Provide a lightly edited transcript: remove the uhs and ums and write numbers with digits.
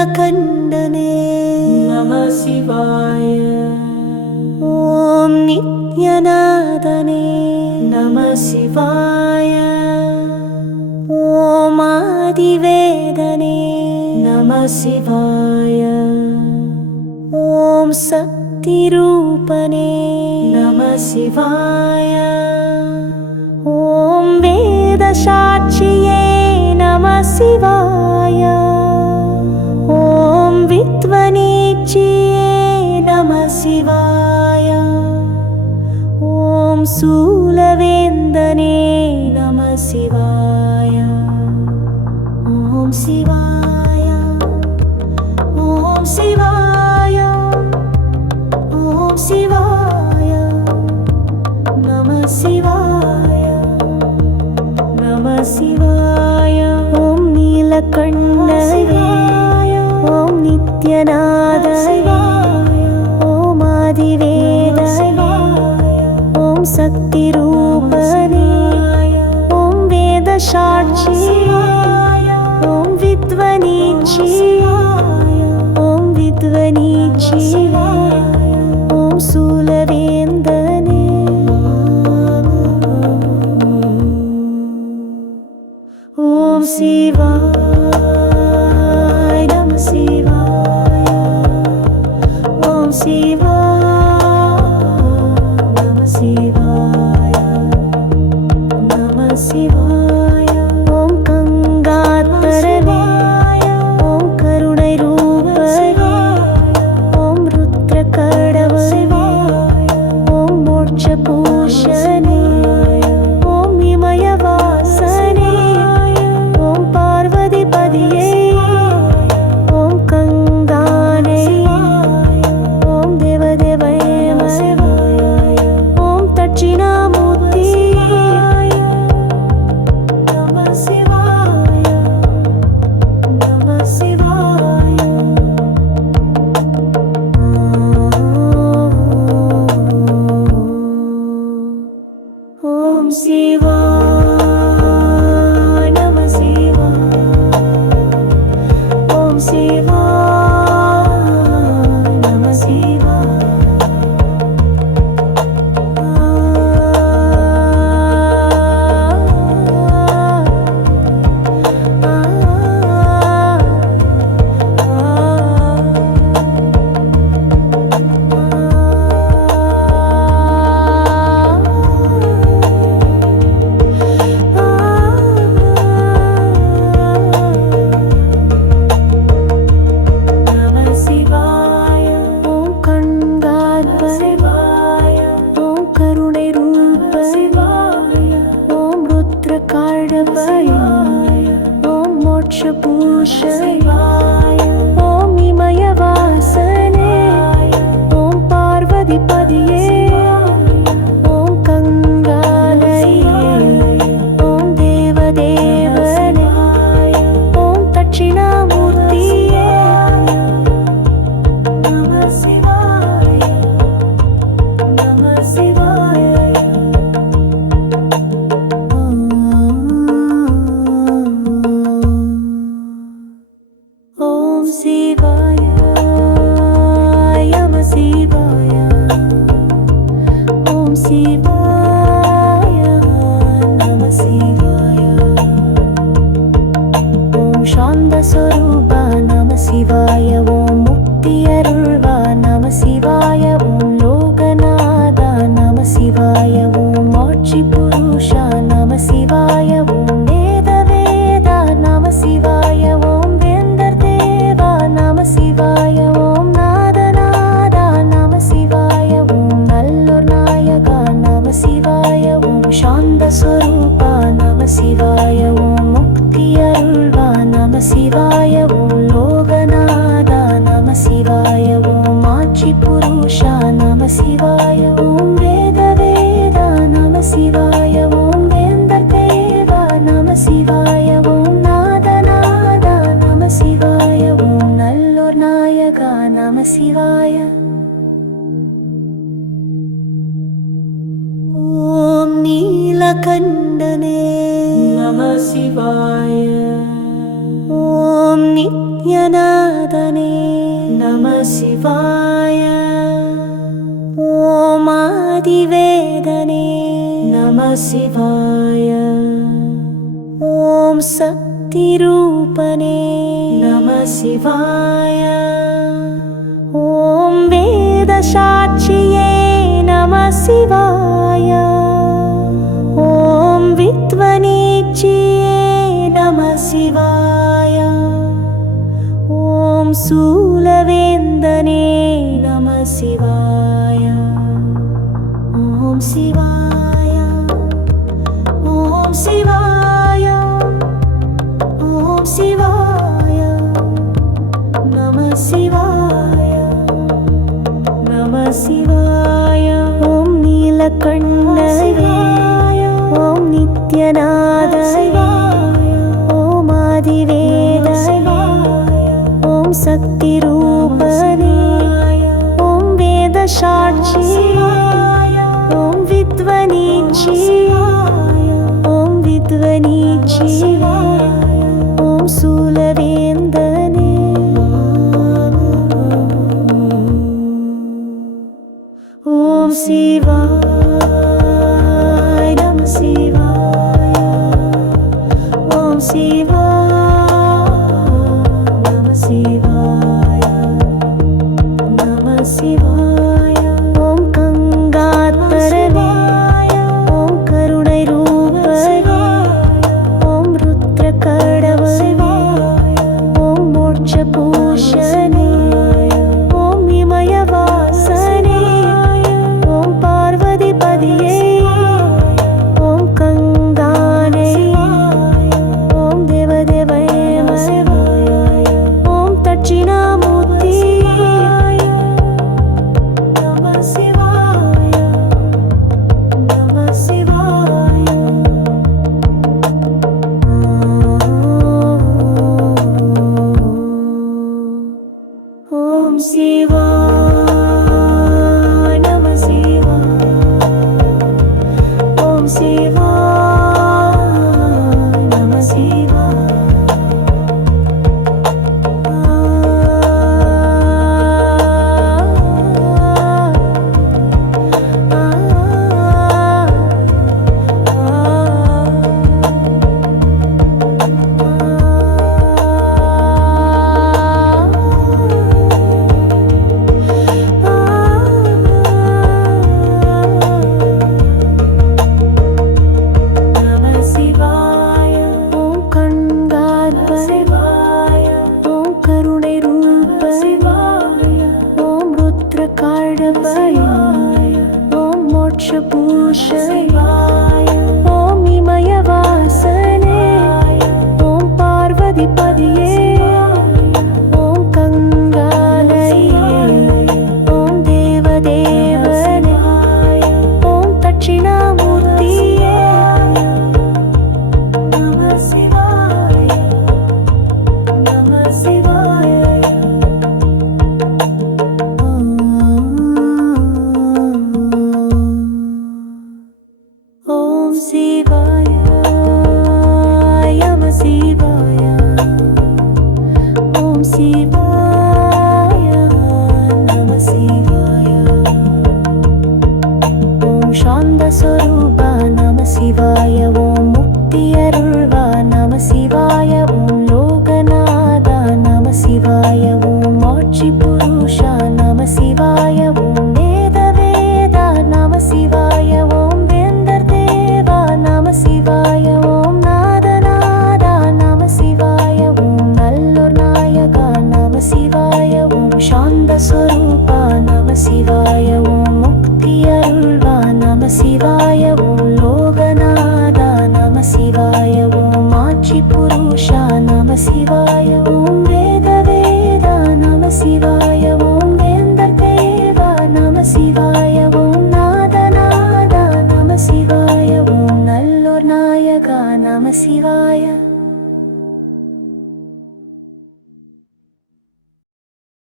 நீலகண்டனே நம சிவாய. ஓம் நித்யநாதனே நம சிவாய. ஓம் ஆதிவேதனே நம சிவாய. ஓம் சக்திரூபனே நம சிவாய. ஓம் வேதசாட்சியே நம சிவாய. ஓம் வித்வனீச்சியே நம சிவாய. ஓம் சூலவேந்தனே நம சிவாய. ஓம் சிவாய. ஓம் சிவாய. ஓம் சிவாய. நம சிவாய. நம சிவாய. ஓம் நீலகண்டனே ஓம் நித்யநாதனே ஓம் ஆதிவேதனே ஓம் சக்திரூபனே ஓம் வேதசாட்சியே ஓம் வித்வனீச்சியே ஓம் வித்வனீச்சியே ஓம் சூலவேந்தனே ஓம் சிவாய நம சிவாய. ஓம் சிவாய நம சிவாய. நம சிவாய. ஓம் கங்காத்பரனே ஓம் கருணை ரூபனே ஓம் ருத்ர கடவுளே ஓம் மோட்ச பூஷணே ஓம் இமயவாசனே ஓம் பார்வதிபதியே ஓம் கங்கானே ஓம் தேவதேவே ஓம் தட்சிணாமூர்த்தி நம சிவாய. நம சிவாய. ஓம் சிவாய நம சிவாய. ஓம் சிவாய நம சிவாய. நம சிவாய. ஓம் கங்காத்பரே ஓம் கருணை ரூபனே ஓம் ருத்ர கடவுளே ஓம் மோட்ச பூஷணே ஓம் இமயவாசனே ஓம் பார்வதிபதியே ஓம் கங்காலயே ஓம் தேவதேவனே ஓம் தட்சிணாமூர்த்தியே நம சிவாய. நம சிவாய. ஓம் சிவாய நம சிவாய. ஓம் சிவாய நம சிவாய. ஓம் சாந்தஸ்வரூபா நம சிவாய. ஓம் முக்தி அருள்வா நம சிவாய. ஓம் லோகநாதா நம சிவாய. ஓம் ஆட்சி புருஷா நம சிவாய. ஓம் வேத வேதா நம சிவாய. ஓம் வேந்தர் தேவா நம சிவாய. ஓம் நாதநாதா நம சிவாய. ஓம் நல்லோர் நாயகா நம சிவாய. ஓம் சாந்தஸ்வரூபா நம சிவாய. ஓம் முக்தி அருள்வா நம சிவாய. ஓம் லோகநாதா நம சிவாய. ஓம் ஆட்சி புருஷா நம சிவாய. ஓம் வேத வேதா நம சிவாய. ஓம் வேந்தர் தேவா நம சிவாய. ஓம் நாதநாதா நம சிவாய. ஓம் நல்லோர் நாயகா நம சிவாய. ஓம் நீலகண்டனே நம சிவாய. ஓம் நித்ய நித்யநாதனே நம சிவாய ஓம் ஆதிவேதனே நம சிவாய ஓம் சக்தி ரூபனே நம சிவாய ஓம் வேத சாட்சியே நம சிவாய ஓம் வித்வனீச்சியே நம சிவாய ஓம் சூலவேந்தனே நம சிவாய ஓம் சிவாய ஓம் சிவாய ஓம் சிவாய நம சிவாய நம சிவாய ஓம் நீலகண்டனே ஓம் நித்யநாதனே ஓம் ஆதிவேதனே ஓம் சக்தி ரூபனே ஓம் வேத சாட்சி ஓம் வித்வனீச்சி ஓம் வித்வனீச்சி ஓம் சூலவேந்தனே ஓம் சிவாய நம சிவாய ஓம் சிவாய நம சிவாய நம சிவாய ஓம் கங்காத்பரனே ஓம் கருணை ரூபனே ஓம் ருத்ர கடவனே ஓம் மோட்ச பூஷனே ஓம் இமய வாசனே ஓம் பார்வதி பதியே ஓம் கங்கானே ஓம் தேவதேவயே ஓம் தட்சிணாமூர்த்தி நம சிவாய நம சிவாய ஓம் சிவாய நம சிவாய ஓம் சிவாய நம சிவாய நம சிவாய ஓம் கண்காத்பரே ஓம் கருணை ரூபனே ஓம் ருத்ர காடவனே ஓம் மோட்ச பூஷனே ஓம் இமய வாசனே ஓம் பார்வதி பதியே ஓம் கங்காலயே ஓம் தேவதேவனே ஓம் தட்சிணாமூர்த்தியே நம சிவாய நம சிவாய ஓம் சிவாய நம சிவாய ஓம் சிவாய நம சிவாய ஓம் சாந்த ஸ்வரூபா நம சிவாய ஓம் முக்தி அருள்வா நம சிவாய ஓம் லோகநாதா நம சிவாய